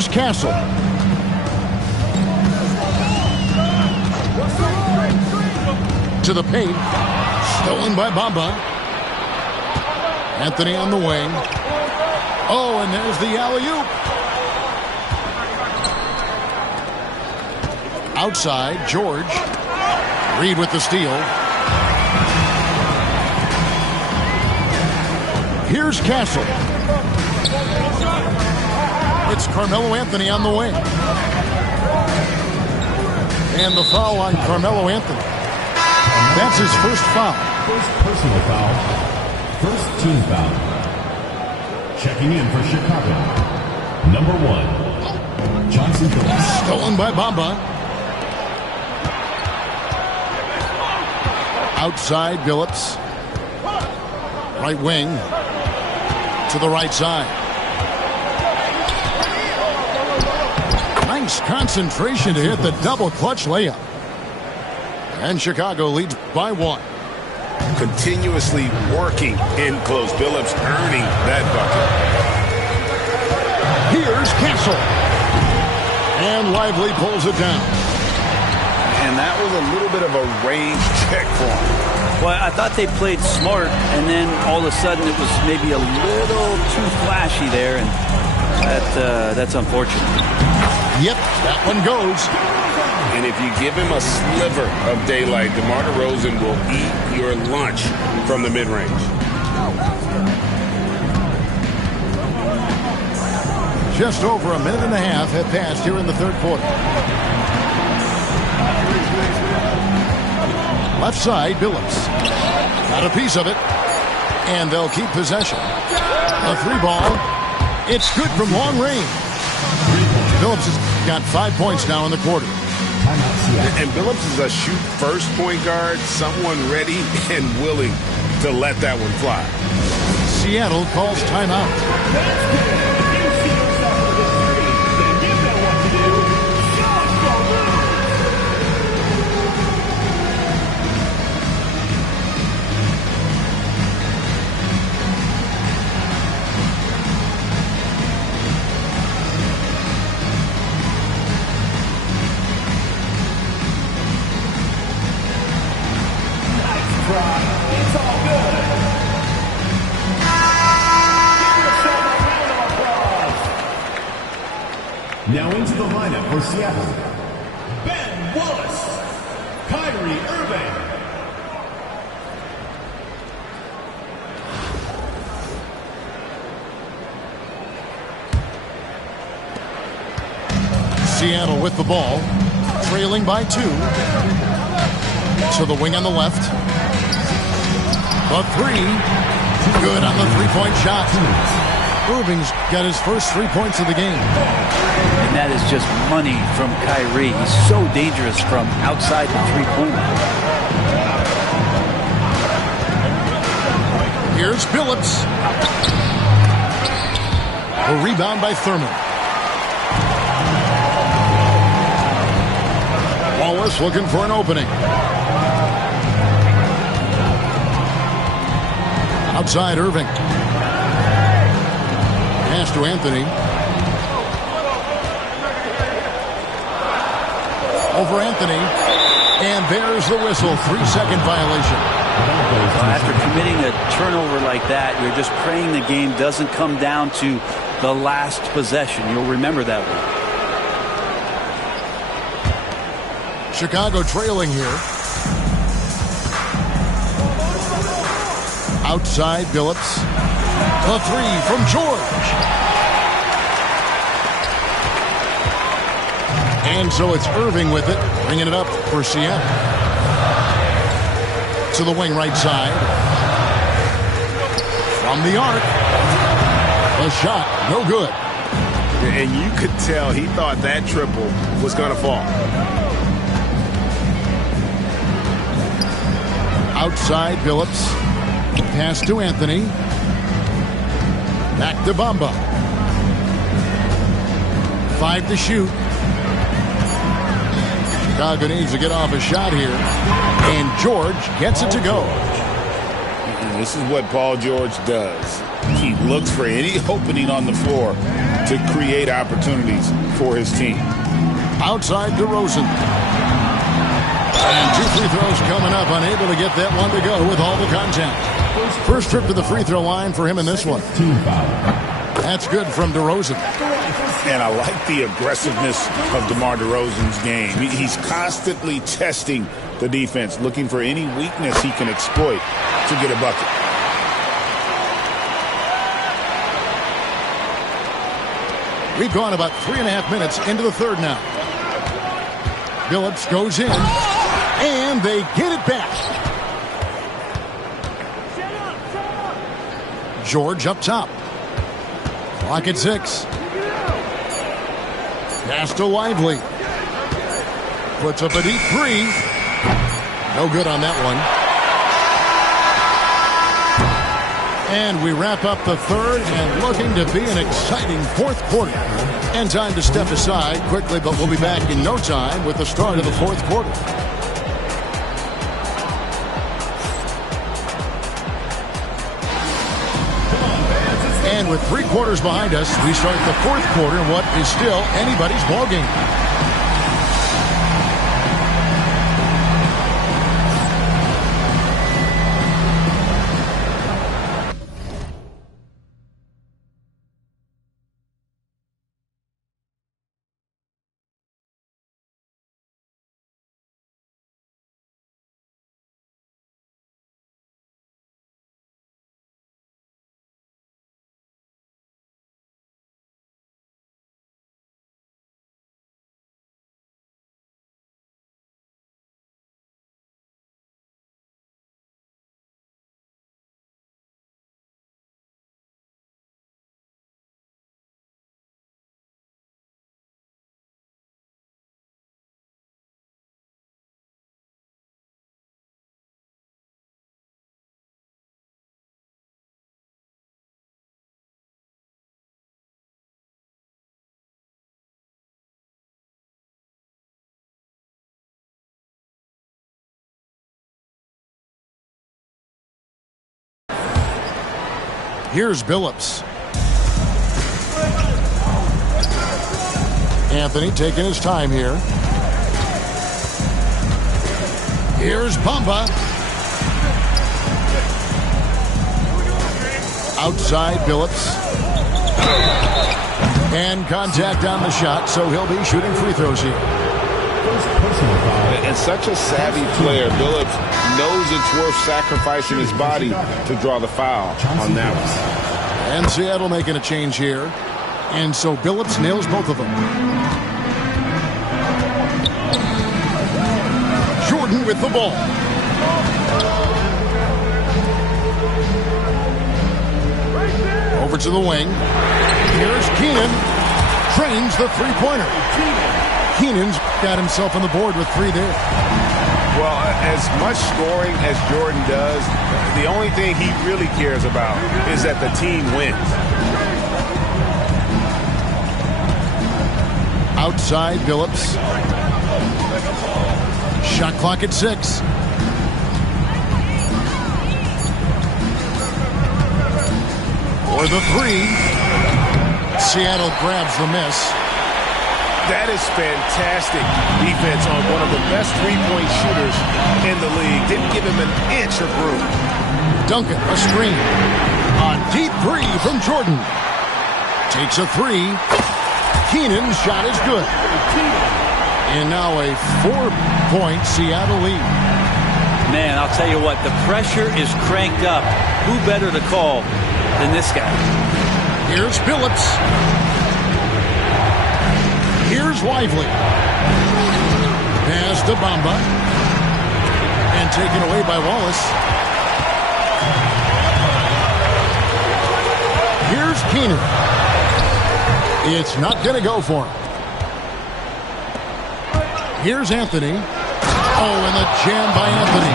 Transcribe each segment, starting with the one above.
Here's Castle. To the paint. Stolen by Bamba. Anthony on the wing. Oh, and there's the alley-oop. Outside, George. Reed with the steal. Here's Castle. It's Carmelo Anthony on the wing. And the foul on Carmelo Anthony. That's his first foul. First personal foul. First team foul. Checking in for Chicago. Number 1, Johnson Phillips. Stolen by Bamba. Outside, Billups. Right wing. To the right side. Nice concentration to hit the double clutch layup. And Chicago leads by 1. Continuously working in close. Billups earning that bucket. Here's Castle. And Lively pulls it down. And that was a little bit of a range check for him. Well, I thought they played smart, and then all of a sudden it was maybe a little too flashy there, and that's unfortunate. Yep, that one goes. And if you give him a sliver of daylight, DeMar DeRozan will eat your lunch from the mid-range. Just over a minute and a half have passed here in the third quarter. Left side, Billups. Got a piece of it. And they'll keep possession. A 3-ball. It's good from long range. Billups has got 5 points now in the quarter. And Billups is a shoot-first point guard, someone ready and willing to let that one fly. Seattle calls timeout. Now into the lineup for Seattle. Ben Wallace. Kyrie Irving. Seattle with the ball. Trailing by 2. To the wing on the left. A 3. Good on the three-point shot. Irving's got his first 3 points of the game. And that is just money from Kyrie. He's so dangerous from outside the three-pointer. Here's Billups. A rebound by Thurman. Wallace looking for an opening. Outside Irving. Pass to Anthony. Over Anthony. And there's the whistle. 3-second violation. After committing a turnover like that, you're just praying the game doesn't come down to the last possession. You'll remember that one. Chicago trailing here. Outside Billups. The 3 from George. And so it's Irving with it, bringing it up for Seattle. To the wing right side. From the arc. A shot, no good. And you could tell he thought that triple was going to fall. Outside Billups. Pass to Anthony. Back to Bamba. 5 to shoot. Chicago needs to get off a shot here. And George gets it to go. And this is what Paul George does. He looks for any opening on the floor to create opportunities for his team. Outside DeRozan. And 2 free throws coming up, unable to get that one to go with all the contact. First trip to the free throw line for him in this one. That's good from DeRozan. And I like the aggressiveness of DeMar DeRozan's game. He's constantly testing the defense, looking for any weakness he can exploit to get a bucket. We've gone about 3.5 minutes into the third now. Billups goes in, and they get it back. George up top. Clock at 6. Pass to Lively. Puts up a deep 3. No good on that one. And we wrap up the third and looking to be an exciting fourth quarter. And time to step aside quickly, but we'll be back in no time with the start of the fourth quarter. And with 3 quarters behind us, we start the fourth quarter in what is still anybody's ballgame. Here's Billups. Anthony taking his time here. Here's Bamba. Outside Billups. And contact on the shot, so he'll be shooting free throws here. And such a savvy player, Billups knows it's worth sacrificing his body to draw the foul on that one. And Seattle making a change here. And so Billups nails both of them. Jordan with the ball. Over to the wing. Here's Keenan. Trains the three-pointer. Keenan's got himself on the board with 3 there. Well, as much scoring as Jordan does, the only thing he really cares about is that the team wins. Outside Billups. Shot clock at 6. For the 3. Seattle grabs the miss. That is fantastic defense on one of the best three-point shooters in the league. Didn't give him an inch of room. Duncan, a screen. A deep 3 from Jordan. Takes a 3. Keenan's shot is good. And now a 4-point Seattle lead. Man, I'll tell you what, the pressure is cranked up. Who better to call than this guy? Here's Billups. Here's Lively. Pass to Bamba. And taken away by Wallace. Here's Keenan. It's not going to go for him. Here's Anthony. Oh, and the jam by Anthony.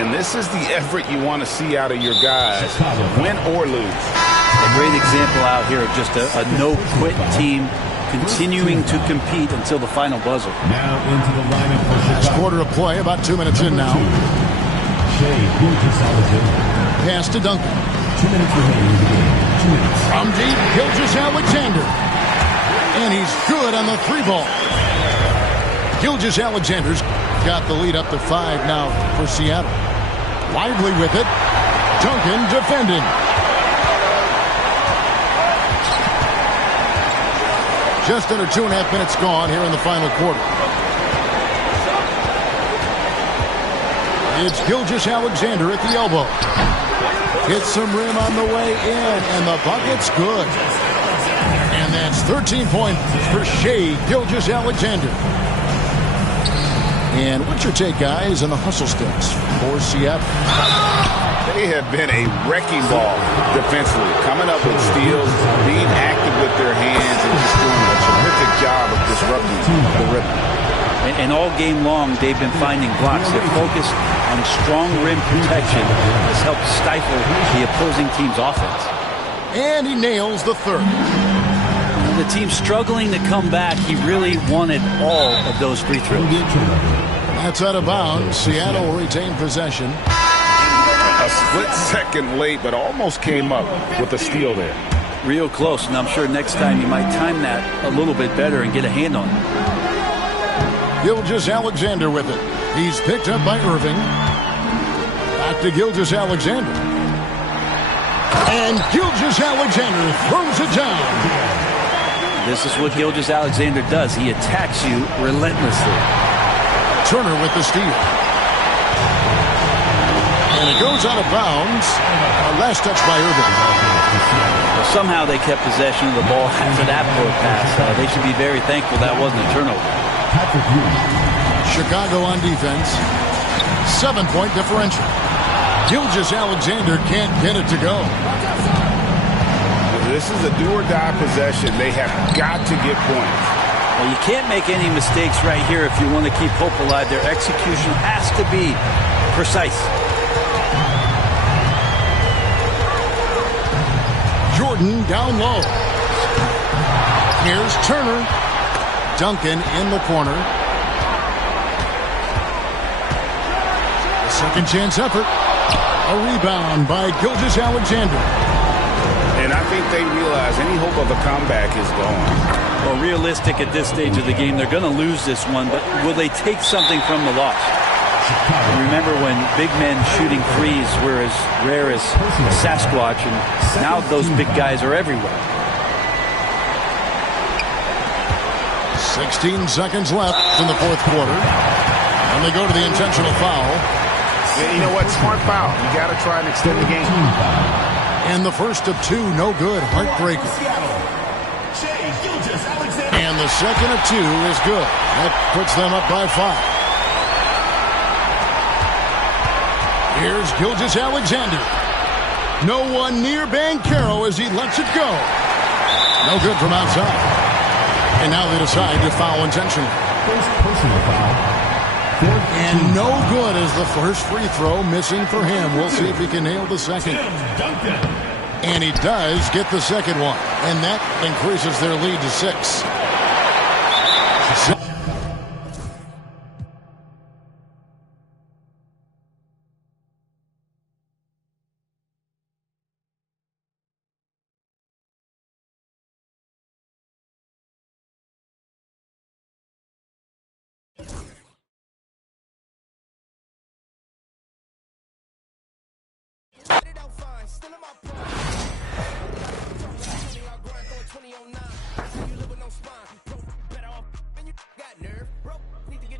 And this is the effort you want to see out of your guys, win or lose. A great example out here of just a no-quit team continuing to compete until the final buzzer. Now into the lineup for Chicago. Last quarter of play, about 2 minutes in now. Shai Gilgeous-Alexander. Pass to Duncan. 2 minutes remaining in the game. 2 minutes. From deep, Gilgeous-Alexander. And he's good on the 3-ball. Gilgeous-Alexander's got the lead up to 5 now for Seattle. Lively with it. Duncan defending. Just under 2.5 minutes gone here in the final quarter. It's Gilgeous-Alexander at the elbow. Hits some rim on the way in, and the bucket's good. And that's 13 points for Shai Gilgeous-Alexander. And what's your take, guys, on the hustle sticks for Seattle? They have been a wrecking ball defensively, coming up with steals, being active with their hands, and just doing a terrific job of disrupting the rhythm. And all game long, they've been finding blocks. Their focus on strong rim protection has helped stifle the opposing team's offense. And he nails the third. The team struggling to come back. He really wanted all of those free throws. That's out of bounds. Seattle will retain possession. A split second late, but almost came up with a steal there. Real close, and I'm sure next time you might time that a little bit better and get a hand on it. Gilgeous-Alexander with it. He's picked up by Irving. Back to Gilgeous-Alexander. And Gilgeous-Alexander throws it down. This is what Gilgeous-Alexander does. He attacks you relentlessly. Turner with the steal. And it goes out of bounds. Last touch by Irving. Well, somehow they kept possession of the ball after that poor pass. They should be very thankful that wasn't a turnover. Chicago on defense. 7-point differential. Gilgeous-Alexander can't get it to go. This is a do-or-die possession. They have got to get points. Well, you can't make any mistakes right here if you want to keep hope alive. Their execution has to be precise. Jordan down low. Here's Turner. Duncan in the corner. A second chance effort. A rebound by Gilgeous-Alexander. And I think they realize any hope of a comeback is gone. Well, realistic at this stage of the game, they're going to lose this one, but will they take something from the loss? Remember when big men shooting threes were as rare as Sasquatch, and now those big guys are everywhere. 16 seconds left in the fourth quarter. And they go to the intentional foul. Yeah, you know what? Smart foul. You got to try and extend the game. And the first of two, no good. Heartbreaker. And the second of two is good. That puts them up by 5. Here's Gilgeous-Alexander. No one near Banchero as he lets it go. No good from outside. And now they decide to foul intentionally. First personal foul. And no good as the first free throw missing for him. We'll see if he can nail the second. And he does get the second one. And that increases their lead to 6. Still in my